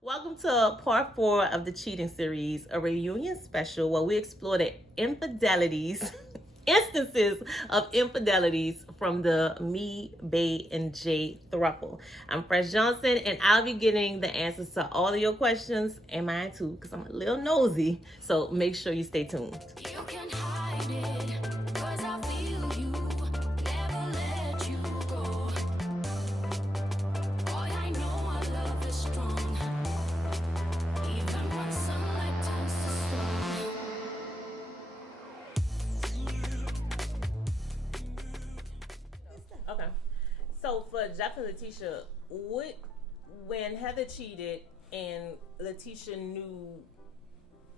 Welcome to part 4 of the cheating series, a reunion special where we explore the infidelities, instances of infidelities from the me, Bae and J throuple. I'm Fresh Johnson, and I'll be getting the answers to all of your questions and mine too, because I'm a little nosy. So make sure you stay tuned. You can hide it, 'cause I feel you, never let you go. Boy, I know our love is strong. Even when sunlight turns to stone. Okay. So for Jeff and Letitia, when Heather cheated and Letitia knew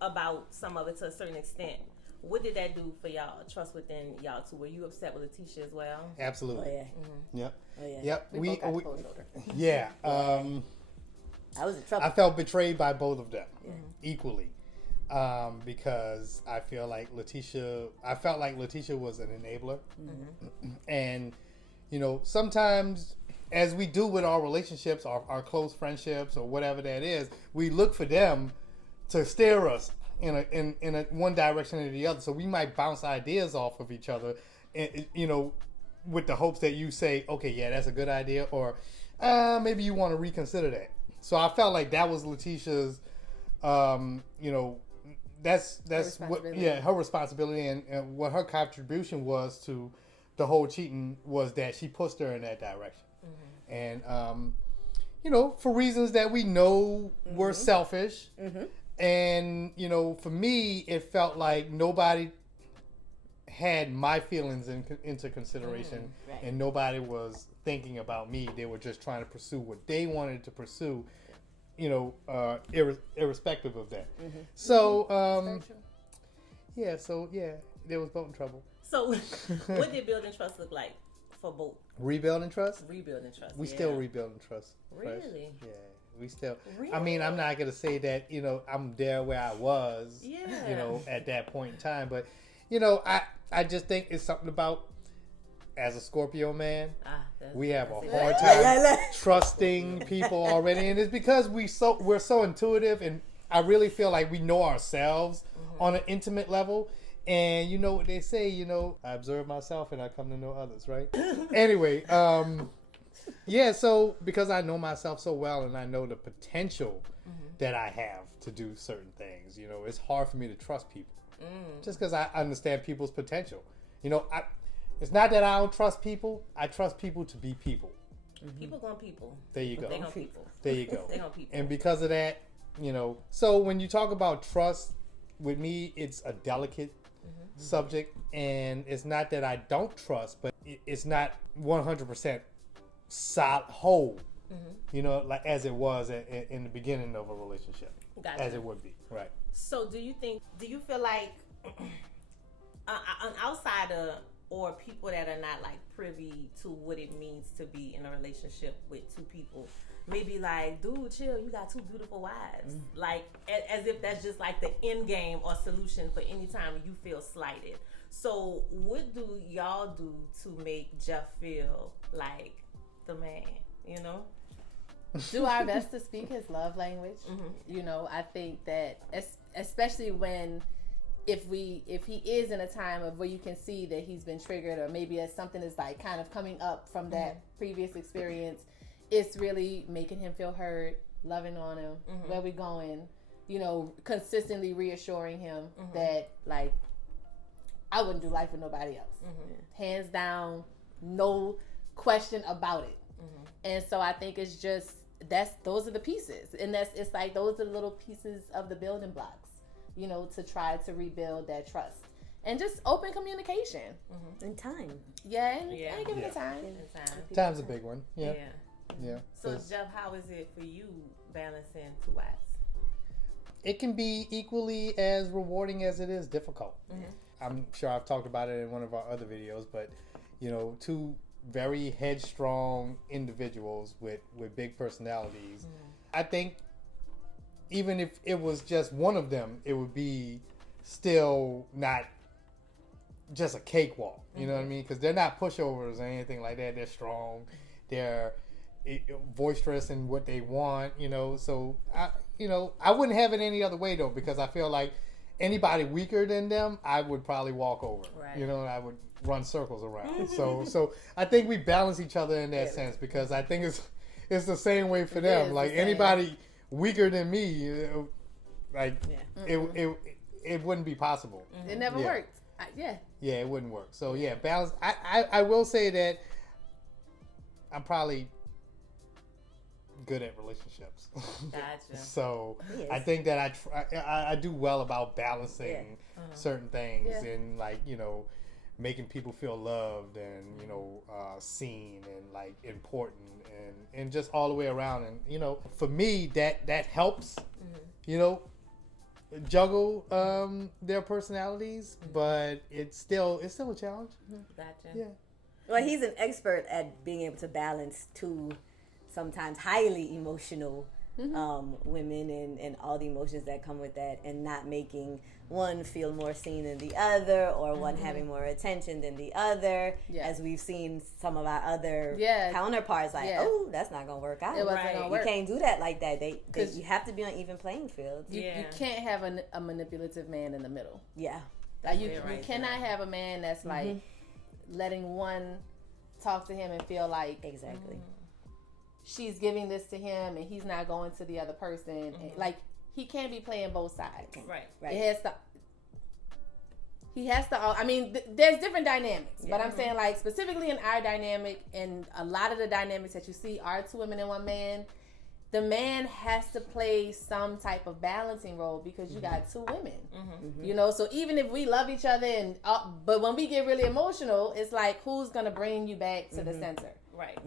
about some of it to a certain extent, what did that do for y'all? Trust within y'all too. Were you upset with Letitia as well? Absolutely. Oh yeah. Mm-hmm. Yep. Oh yeah. Yep. We both got the cold shoulder. Yeah. I was in trouble. I felt betrayed by both of them equally, because I felt like Letitia was an enabler, and sometimes, as we do with our relationships, our close friendships, or whatever that is, we look for them to steer us in a one direction or the other. So we might bounce ideas off of each other, and with the hopes that you say, okay, yeah, that's a good idea, or maybe you want to reconsider that. So I felt like that was Letitia's, that's her responsibility, and what her contribution was to the whole cheating was that she pushed her in that direction, and for reasons that we know were selfish, and for me, it felt like nobody had my feelings into consideration, right. and nobody was thinking about me. They were just trying to pursue what they wanted to pursue, irrespective of that. So, they was both in trouble. So what did building trust look like for both? Rebuilding trust? Rebuilding trust. We still rebuilding trust. Really? Yeah, we still. Really? I mean, I'm not gonna say that I'm there where I was. Yeah. At that point in time, but I just think it's something about, as a Scorpio man, we have a hard time trusting people already, and it's because we're so intuitive, and I really feel like we know ourselves on an intimate level. And you know what they say, I observe myself and I come to know others, right? Anyway, so because I know myself so well and I know the potential that I have to do certain things, it's hard for me to trust people. Just because I understand people's potential. It's not that I don't trust people. I trust people to be people. People gonna people. There you go. They gonna people. There you go. They gonna people. And because of that, so when you talk about trust, with me, it's a delicate subject. And it's not that I don't trust, but it's not 100% solid whole, like as it was in the beginning of a relationship. Gotcha. As it would be, right. So do you feel like an outsider or people that are not like privy to what it means to be in a relationship with two people maybe like, dude, chill, you got two beautiful wives, like as if that's just like the end game or solution for any time you feel slighted? So what do y'all do to make Jeff feel like the man, Do our best to speak his love language. I think that especially when if he is in a time of where you can see that he's been triggered, or maybe as something is like kind of coming up from that previous experience, it's really making him feel heard, loving on him, where we going, consistently reassuring him that like I wouldn't do life with nobody else. Hands down, no question about it. And so I think it's just those are the pieces, and it's like those are the little pieces of the building blocks, to try to rebuild that trust, and just open communication and time. And give it time. Time's a big one. Yeah. So Jeff, how is it for you balancing two wives? It can be equally as rewarding as it is difficult. I'm sure I've talked about it in one of our other videos, but two very headstrong individuals with big personalities. I think even if it was just one of them, it would be still not just a cakewalk. You know what I mean? Because they're not pushovers or anything like that. They're strong. They're boisterous in what they want, so I wouldn't have it any other way though, because I feel like anybody weaker than them, I would probably walk over. Right. I would run circles around. So I think we balance each other in that sense, because I think it's the same way for them. Like anybody weaker than me, it wouldn't be possible. It never worked. Yeah, it wouldn't work. So balance. I will say that I'm probably good at relationships. Gotcha. So I think that I do well about balancing certain things and making people feel loved and seen and important and just all the way around, and for me that helps juggle their personalities, but it's still a challenge. Gotcha. Yeah. Well, he's an expert at being able to balance two sometimes highly emotional women and all the emotions that come with that, and not making one feel more seen than the other, or one having more attention than the other, as we've seen some of our other counterparts oh, that's not gonna work out. It wasn't gonna work. You can't do that like that. You have to be on even playing field. You can't have a manipulative man in the middle. Yeah. You cannot have a man that's like letting one talk to him and feel like exactly she's giving this to him and he's not going to the other person. Like, he can't be playing both sides. Right. He has to. I mean, there's different dynamics, but I'm saying, like, specifically in our dynamic, and a lot of the dynamics that you see are 2 women and 1 man. The man has to play some type of balancing role, because you got 2 women, So even if we love each other, but when we get really emotional, it's like, who's gonna bring you back to the center, right?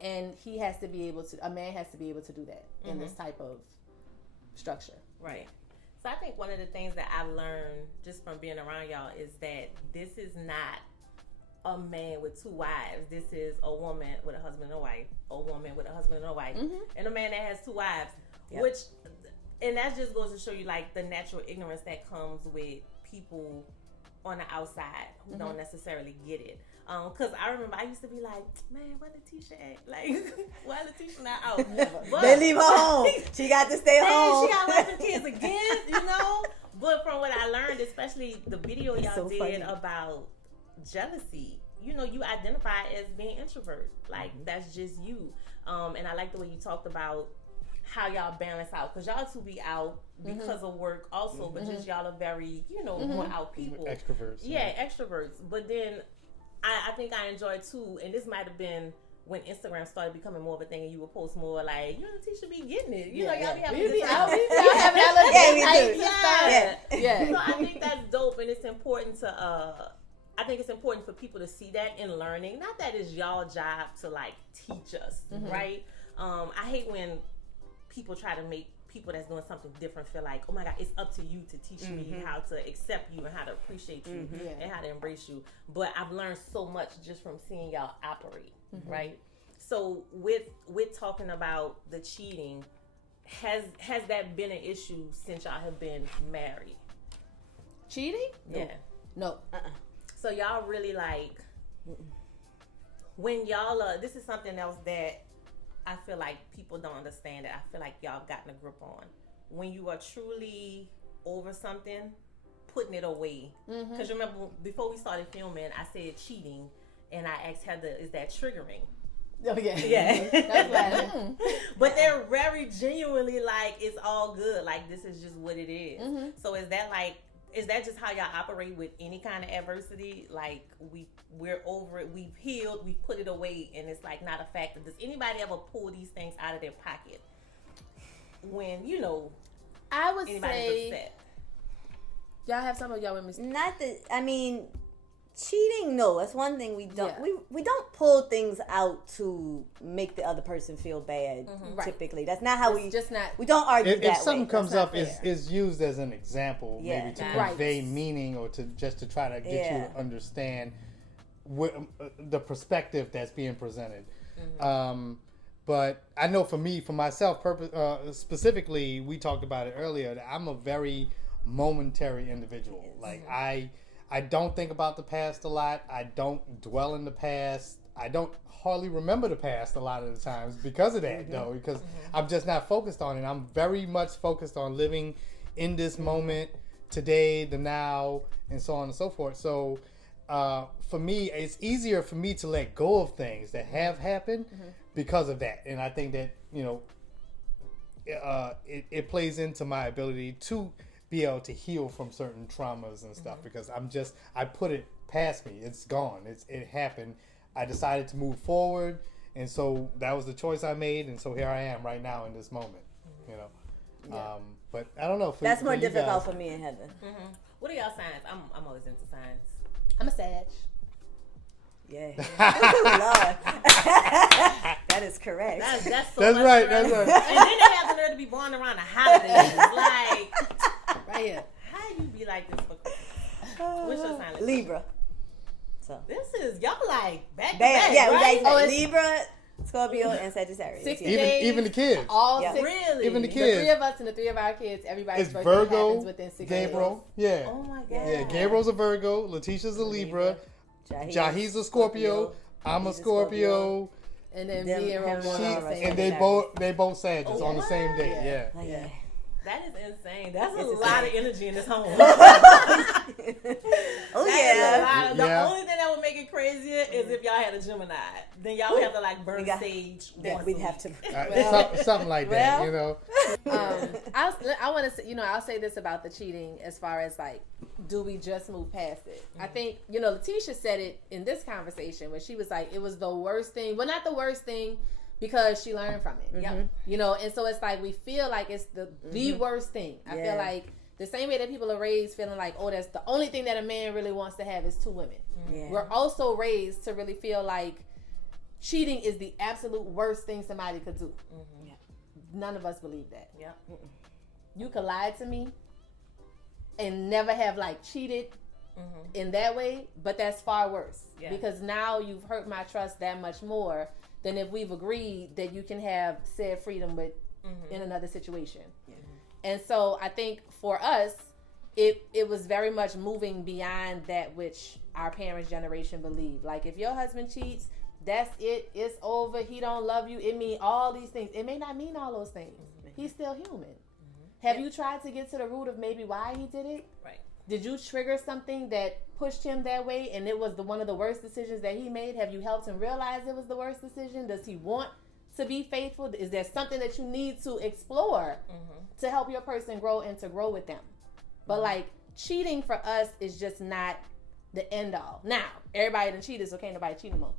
And he has to be able to. A man has to be able to do that in this type of structure, right? So I think one of the things that I've learned just from being around y'all is that this is not a man with 2 wives. This is a woman with a husband and a wife, a woman with a husband and a wife, and a man that has 2 wives. And that just goes to show you, like, the natural ignorance that comes with people on the outside who don't necessarily get it. Because I remember I used to be like, man, where Letitia at? Like, why Letitia not out? But, they leave her home. She got to stay home. She got to watch the kids again, But from what I learned, especially the video y'all did about jealousy, you identify as being introvert. Like, that's just you. And I like the way you talked about how y'all balance out, because y'all 2 be out because of work also, but just y'all are very, more out people. Extroverts. Yeah, extroverts. But then I think I enjoy too, and this might have been when Instagram started becoming more of a thing, and you would post more like, Teacher be getting it. Y'all be having this. So I think that's dope, and it's important to I think it's important for people to see that in learning. Not that it's y'all job to like teach us, right? I hate when people try to make people that's doing something different feel like, oh my God, it's up to you to teach me how to accept you and how to appreciate you and how to embrace you. But I've learned so much just from seeing y'all operate, right? So with talking about the cheating, has that been an issue since y'all have been married? Cheating? Yeah. No. So y'all really like, when y'all this is something else that I feel like people don't understand, that I feel like y'all have gotten a grip on. When you are truly over something, putting it away. Because remember, before we started filming, I said cheating, and I asked Heather, is that triggering? Oh, yeah. Yeah. That's like, But they're very genuinely like, it's all good. Like, this is just what it is. So is that just how y'all operate with any kind of adversity? Like, we're over it, we've healed, we've put it away, and it's like not a factor. Does anybody ever pull these things out of their pocket when I would anybody's say upset? Y'all have some of y'all women. Not that, I mean, cheating, no, that's one thing we don't. Yeah. We don't pull things out to make the other person feel bad. Typically, that's not how Just not. we don't argue that If something way. comes up, fair. is used as an example, Yeah. maybe to Right. convey meaning, or to try to get you to understand the perspective that's being presented. But I know for myself, specifically, we talked about it earlier, that I'm a very momentary individual. Like, I don't think about the past a lot. I don't dwell in the past. I don't hardly remember the past a lot of the times because of that, though, because I'm just not focused on it. I'm very much focused on living in this moment, today, the now, and so on and so forth. So for me, it's easier for me to let go of things that have happened because of that. And I think that, you know, it plays into my ability to be able to heal from certain traumas and stuff because I put it past me. It's gone. It happened. I decided to move forward, and so that was the choice I made, and so here I am right now in this moment, you know. Yeah. But I don't know. That's more difficult for me and Heather. What are y'all signs? I'm always into signs. I'm a Sag. Yeah. Lord. That is correct. That's so That's much right. stress. That's right. And then they have the nerve to be born around the holidays. Like, Right here. how you be like this for Christmas? What's your sign? Libra. So. This is y'all like back to Bam. back, Yeah, right? we like Libra, Scorpio, and Sagittarius. 60 Yeah. days. Even the kids. All Yeah. 6. Really? Even the The kids. 3 of us and the 3 of our kids, everybody's It's birthday Virgo, happens within 6 Gabriel. days. Yeah. Oh my god. Yeah, Gabriel's a Virgo, Letitia's a Libra, Jahi's a Scorpio, I'm a He's a Scorpio, And then Them- me and him Ramon and on I the are same and day. they both Sagittarius Oh, on the same what? day. Yeah. Oh, yeah. That is insane. That's It's a insane. lot of energy in this home. Oh, That is a yeah. lot of- the Yeah. only thing that would make it crazier is if y'all had a Gemini. Then y'all would have to like burn We got- sage. Yeah, once we'd a have to. week. Something like that, you know. I want to say, I'll say this about the cheating as far as like, do we just move past it? I think, Letitia said it in this conversation where she was like, it was the worst thing. Well, not the worst thing because she learned from it. Yep. And so it's like, we feel like it's the worst thing. I feel Yeah. like the same way that people are raised feeling like, oh, that's the only thing that a man really wants to have is 2 women. Yeah. We're also raised to really feel like cheating is the absolute worst thing somebody could do. Yeah. None of us believe that. Yep. You could lie to me and never have like cheated in that way, but that's far worse Yeah. because now you've hurt my trust that much more than if we've agreed that you can have said freedom with in another situation. And so I think for us, it was very much moving beyond that which our parents' generation believed. Like if your husband cheats, that's it. It's over. He don't love you. It mean all these things. It may not mean all those things. He's still human. Have you tried to get to the root of maybe why he did it? Right. Did you trigger something that pushed him that way and it was one of the worst decisions that he made? Have you helped him realize it was the worst decision? Does he want to be faithful? Is there something that you need to explore to help your person grow and to grow with them? But like cheating for us is just not the end all. Now, everybody that cheated, so can't nobody cheat no more.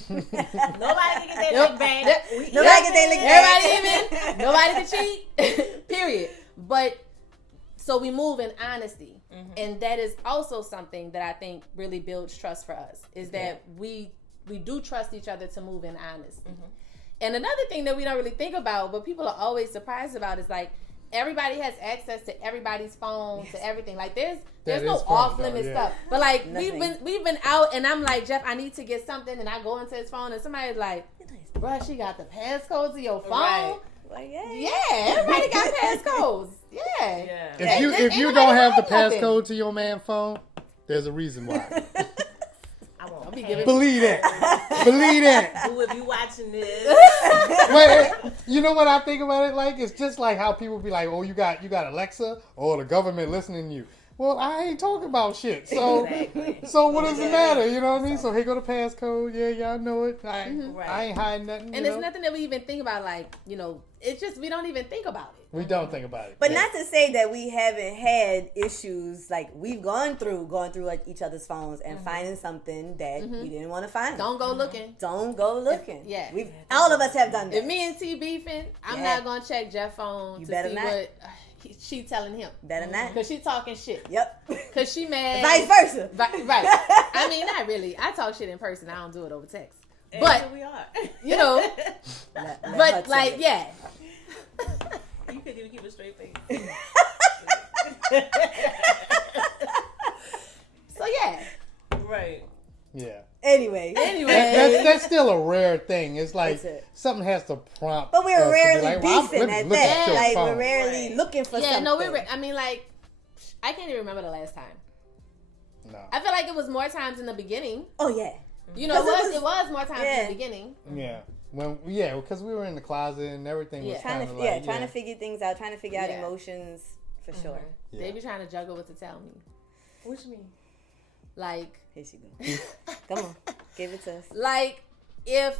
Nobody can get their lick back. Nobody can they lick back. Everybody even. Nobody can cheat. Period. But so we move in honesty. And that is also something that I think really builds trust for us is that we do trust each other to move in honesty. And another thing that we don't really think about, but people are always surprised about is like everybody has access to everybody's phone, to everything. Like there's no is funny, off limit though, yeah. stuff. But like Nothing. we've been out and I'm like, Jeff, I need to get something, and I go into his phone and somebody's like, bruh, she got the passcode to your phone. Right. Well, yeah. Yeah, everybody got passcodes. Yeah. Yeah. If you Ain't don't nobody have the hide nothing. passcode to your man's phone, there's a reason why. I won't Don't be pay. giving Believe that. Believe that. Who, if you watching this, Wait, you know what I think about it like? It's just like how people be like, oh, you got Alexa or the government listening to you. Well, I ain't talking about shit. So Exactly. so what does it matter? You know what I mean? So here go the passcode. Yeah, y'all know it. I ain't hiding nothing. And it's nothing that we even think about, like, it's just we don't even think about it. We don't think about it. But not to say that we haven't had issues like we've gone through like each other's phones and finding something that we didn't want to find. Don't go looking. Don't go looking. Yeah. All of us have done that. If me and T beefing, I'm Yeah. not gonna check Jeff's phone You to better see not. what she telling him. Better not. Cause she talking shit. Yep. Cause she mad. Vice versa. Right. I mean, not really. I talk shit in person. I don't do it over text. and But here we are. Let her but tell like, it. yeah. You couldn't even keep a straight face. So yeah. Right. Yeah. Anyway. That's still a rare thing. It's like That's it. something has to prompt. But we're us to be rarely like, well, beefing let me at look that. your Like phone. we're rarely Right. looking for Yeah, something. no, I mean, like, I can't even remember the last time. No. I feel like it was more times in the beginning. Oh yeah. You know, it was more times in the beginning. Yeah. Because we were in the closet and everything was trying to figure things out, trying to figure out emotions for sure. Yeah. They be trying to juggle what to tell me. What you mean? Like, here she goes. Come on, give it to us. Like, if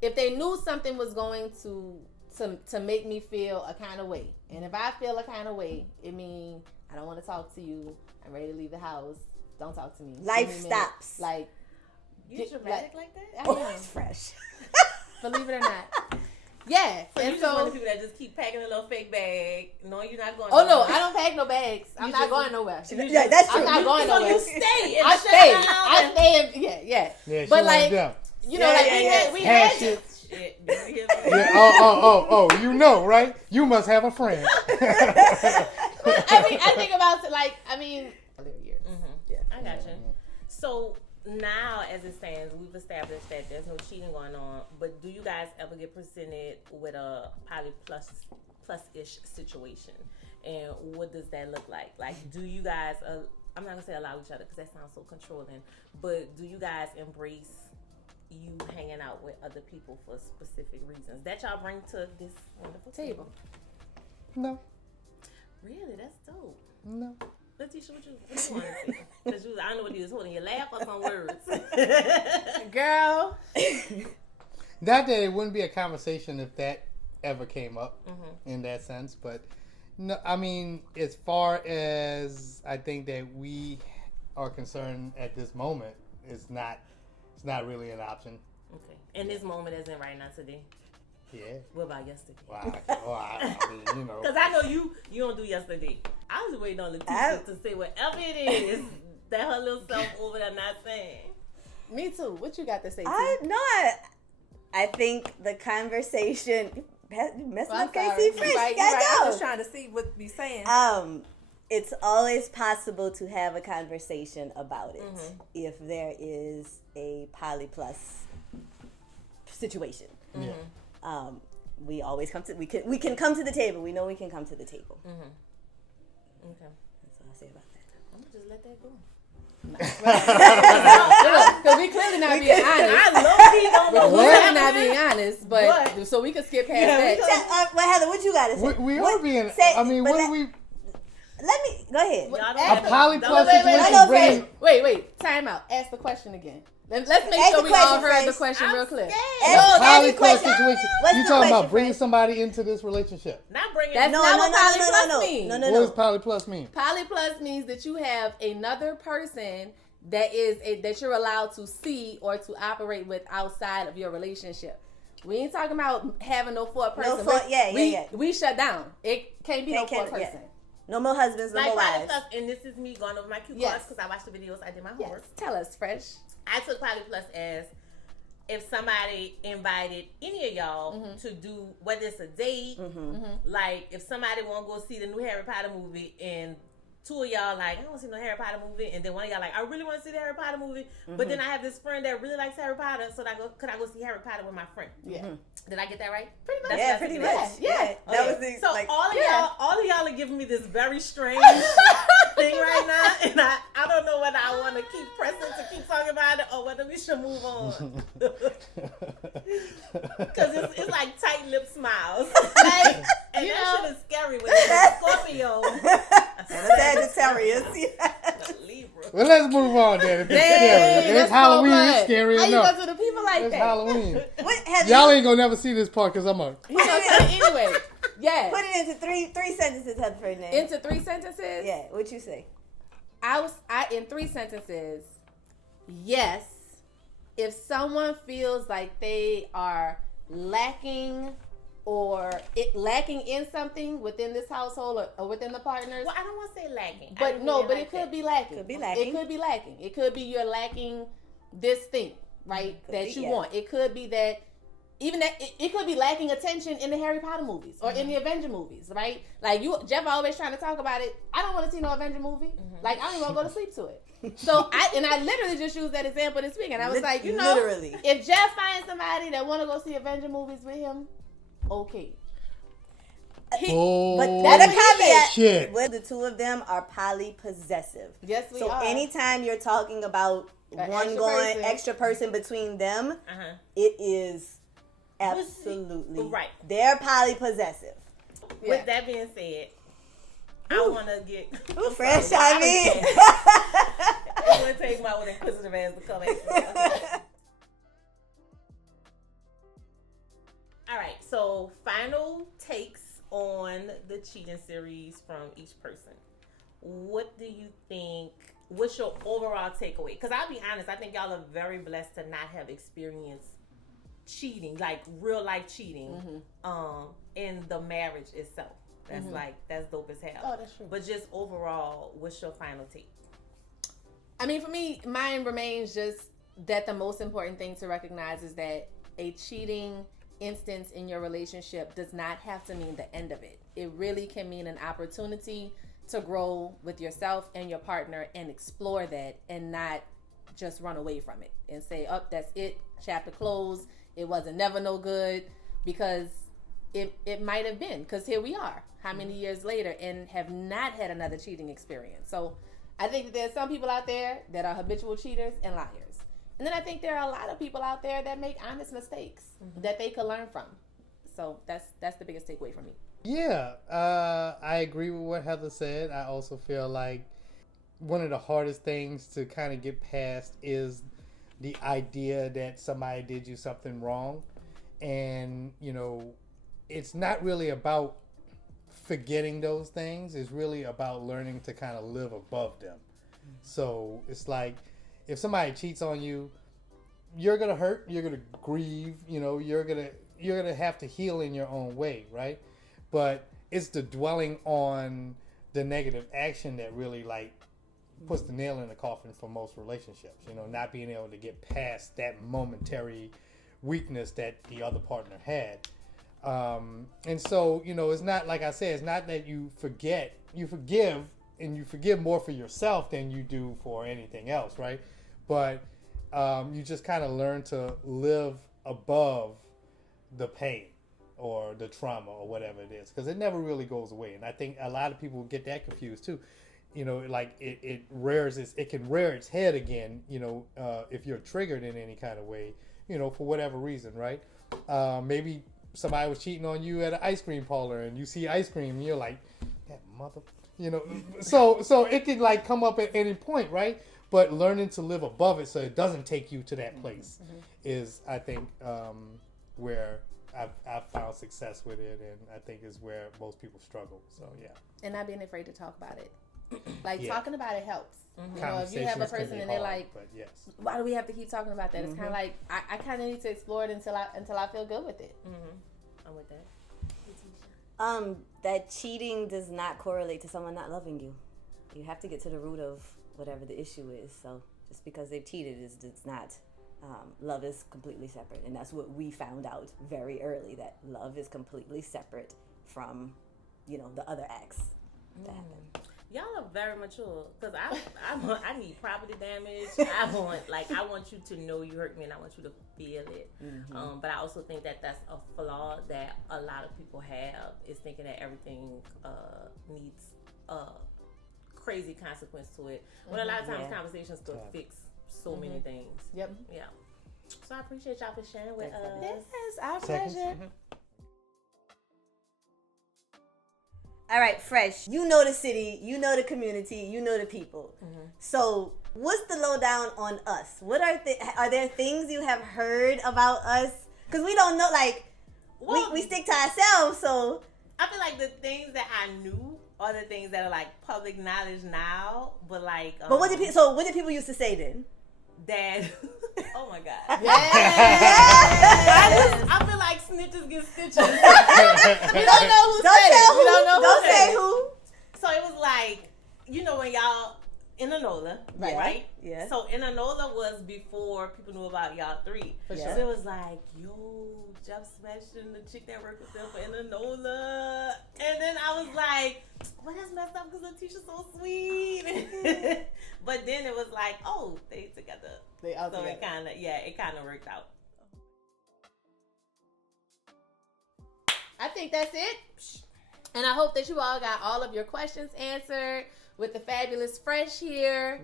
they knew something was going to make me feel a kind of way, and if I feel a kind of way, it means I don't want to talk to you. I'm ready to leave the house. Don't talk to me. Life stops. Like, you dramatic like that? I am. It's fresh. Believe it or not. Yeah. So and you just one of the people that just keep packing a little fake bag. No, you're not going. Oh no, I don't pack no bags. I'm not going nowhere. Yeah, that's true. I'm not going so nowhere. You stay. I stay. Yeah. Yeah, but like, you know, like we had shit. Oh, you know, right? You must have a friend. I think about it like, years. Yeah, I got you. So now, as it stands, we've established that there's no cheating going on. But do you guys ever get presented with a poly plus-ish situation? And what does that look like? Like, do you guys? I'm not gonna say allow each other because that sounds so controlling. But do you guys embrace you hanging out with other people for specific reasons that y'all bring to this wonderful table? No. Really, that's dope. No. Letitia, what you want to say? Because I don't know what you was holding your laugh or some words. Girl. Not that it wouldn't be a conversation if that ever came up in that sense, but no, I mean, as far as I think that we are concerned at this moment, it's not really an option. Okay. In this moment, as in right now, today? Yeah. What about yesterday? I mean, you know. Because I know you don't do yesterday. I was waiting on Letitia to say whatever it is that her little self over there not saying. Me too. What you got to say? I think the conversation. You messing up KC Fresh. Right. I'm just trying to see what you're saying. It's always possible to have a conversation about it if there is a poly plus situation. Yeah. We always come to we can come to the table. We know we can come to the table. Okay. That's what I'll say about that. I'm gonna just let that go. Because we clearly not being honest. I love you. Don't know We're clearly not being honest, but so we can skip past that. Well, Heather, what you got to say? We are being. What do we? Let me go ahead. A poly plus situation. Wait. Time out. Ask the question again. Let's make sure we all heard the question real clear. Poly plus situation. You talking about bringing somebody into this relationship? Not bringing. That's not what poly plus means. No. What does poly plus mean? Poly plus means that you have another person that you're allowed to see or to operate with outside of your relationship. We ain't talking about having no fourth person. No fourth, yeah. We shut down. It can't be no fourth person. Yeah. No more husbands, no more wives. Stuff, and this is me going over my cue cards because I watched the videos. I did my homework. Yes. Tell us, Fresh. I took poly plus as if somebody invited any of y'all to do, whether it's a date, like if somebody want to go see the new Harry Potter movie and two of y'all like, I don't want to see no Harry Potter movie, and then one of y'all like, I really want to see the Harry Potter movie, but then I have this friend that really likes Harry Potter, so could I go see Harry Potter with my friend? Yeah. Did I get that right? Pretty much. Yeah, pretty much. Yeah. That was the, so all of y'all are giving me this very strange thing right now, and I don't know whether I want to keep pressing to keep talking about it or whether we should move on. Because it's like tight lip smiles. Like, and that shit is scary when it's a Scorpio. And a Sagittarius. Libra. Well, let's move on then. If it's scary. It's Halloween. It's scary enough. How you go to the people like it's that? Halloween. Y'all ain't gonna never see this part because I'm a. Anyway, yeah. Put it into three sentences, Heather Ferdinand. Into 3 sentences? Yeah. What you say? In 3 sentences. Yes. If someone feels like they are lacking in something within this household or within the partners. Well, I don't want to say lacking. But it could be lacking. It could be lacking. It could be you're lacking this thing, right? You want. It could be that it could be lacking attention in the Harry Potter movies or in the Avenger movies, right? Like Jeff always trying to talk about it. I don't want to see no Avenger movie. Like I don't even want to go to sleep to it. So I literally just used that example this week, and I was like, if Jeff finds somebody that want to go see Avenger movies with him, okay. Oh, But that's a caveat. shit. Where the two of them are polypossessive. Yes, we so are. anytime you're talking about extra person between them, it is absolutely right. They're polypossessive. With that being said, I want to get fresh. I mean, I'm gonna take my own inquisitive ass to come at me. Okay. All right, so final takes on the cheating series from each person. What do you think? What's your overall takeaway? Because I'll be honest, I think y'all are very blessed to not have experienced cheating, like real life cheating, in the marriage itself. That's that's dope as hell. Oh, that's true. But just overall, what's your final take? I mean, for me, mine remains just that the most important thing to recognize is that a cheating instance in your relationship does not have to mean the end of it. It really can mean an opportunity to grow with yourself and your partner and explore that and not just run away from it and say, oh, that's it, chapter closed, it wasn't never no good, because it might have been, because here we are, how many years later, and have not had another cheating experience. So I think that there's some people out there that are habitual cheaters and liars. And then I think there are a lot of people out there that make honest mistakes that they could learn from. So that's the biggest takeaway for me. Yeah, I agree with what Heather said. I also feel like one of the hardest things to kind of get past is the idea that somebody did you something wrong. And, you know, it's not really about forgetting those things. It's really about learning to kind of live above them. So it's like, if somebody cheats on you, you're gonna hurt, you're gonna grieve, you know, you're gonna have to heal in your own way, right? But it's the dwelling on the negative action that really like puts the nail in the coffin for most relationships. You know, not being able to get past that momentary weakness that the other partner had. And so, you know, it's not, like I said, it's not that you forget, you forgive, and you forgive more for yourself than you do for anything else, right? But you just kind of learn to live above the pain or the trauma or whatever it is, because it never really goes away. And I think a lot of people get that confused too. You know, like it can rear its head again, you know, if you're triggered in any kind of way, you know, for whatever reason, right? Maybe somebody was cheating on you at an ice cream parlor and you see ice cream and you're like, that mother, you know, so it can like come up at any point, right? But learning to live above it so it doesn't take you to that place is, I think, where I've found success with it, and I think is where most people struggle. So yeah. And not being afraid to talk about it. Like talking about it helps. You know, if you have a person and they're like, but yes. why do we have to keep talking about that? It's kind of like I kind of need to explore it until I feel good with it. I'm with that. That cheating does not correlate to someone not loving you. You have to get to the root of whatever the issue is. So just because they've cheated it's not. Love is completely separate, and that's what we found out very early, that love is completely separate from, you know, the other acts that happen. Y'all are very mature, because I need property damage. I want you to know you hurt me, and I want you to feel it. But I also think that that's a flaw that a lot of people have, is thinking that everything needs a crazy consequence to it. When a lot of times conversations could fix so many things. Yep. Yeah. So I appreciate y'all for sharing with us. Yes, our pleasure. All right, Fresh. You know the city, you know the community, you know the people. So what's the lowdown on us? What are there things you have heard about us? Because we don't know, like, we stick to ourselves, so. I feel like the things that I knew are the things that are like public knowledge now, but like. But what did people used to say then? That. Oh my God. Yes. I feel like snitches get stitches. We don't know who said it. We don't know Don't who said say it. who. So it was like, you know, when y'all in a NOLA, right? Yeah. So in a NOLA was before people knew about y'all three. For So sure. it was like, yo, Jeff smashing the chick that worked with them for in a NOLA. And then I was like, well, that's messed up because Letitia's so sweet. But then it was like, oh, they together. They out So together. it kind of worked out. I think that's it. And I hope that you all got all of your questions answered with the fabulous Fresh here.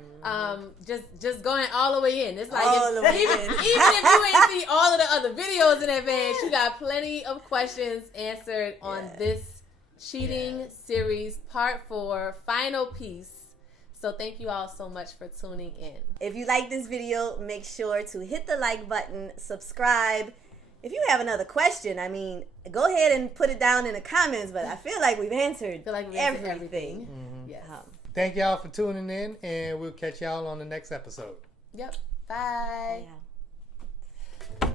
Just going all the way in. It's like even if you ain't see all of the other videos in advance, you got plenty of questions answered on this cheating series, part 4, final piece. So thank you all so much for tuning in. If you like this video, make sure to hit the like button, subscribe. If you have another question, I mean, go ahead and put it down in the comments, but I feel like we've answered everything. Yes. Thank y'all for tuning in, and we'll catch y'all on the next episode. Yep. Bye. Yeah.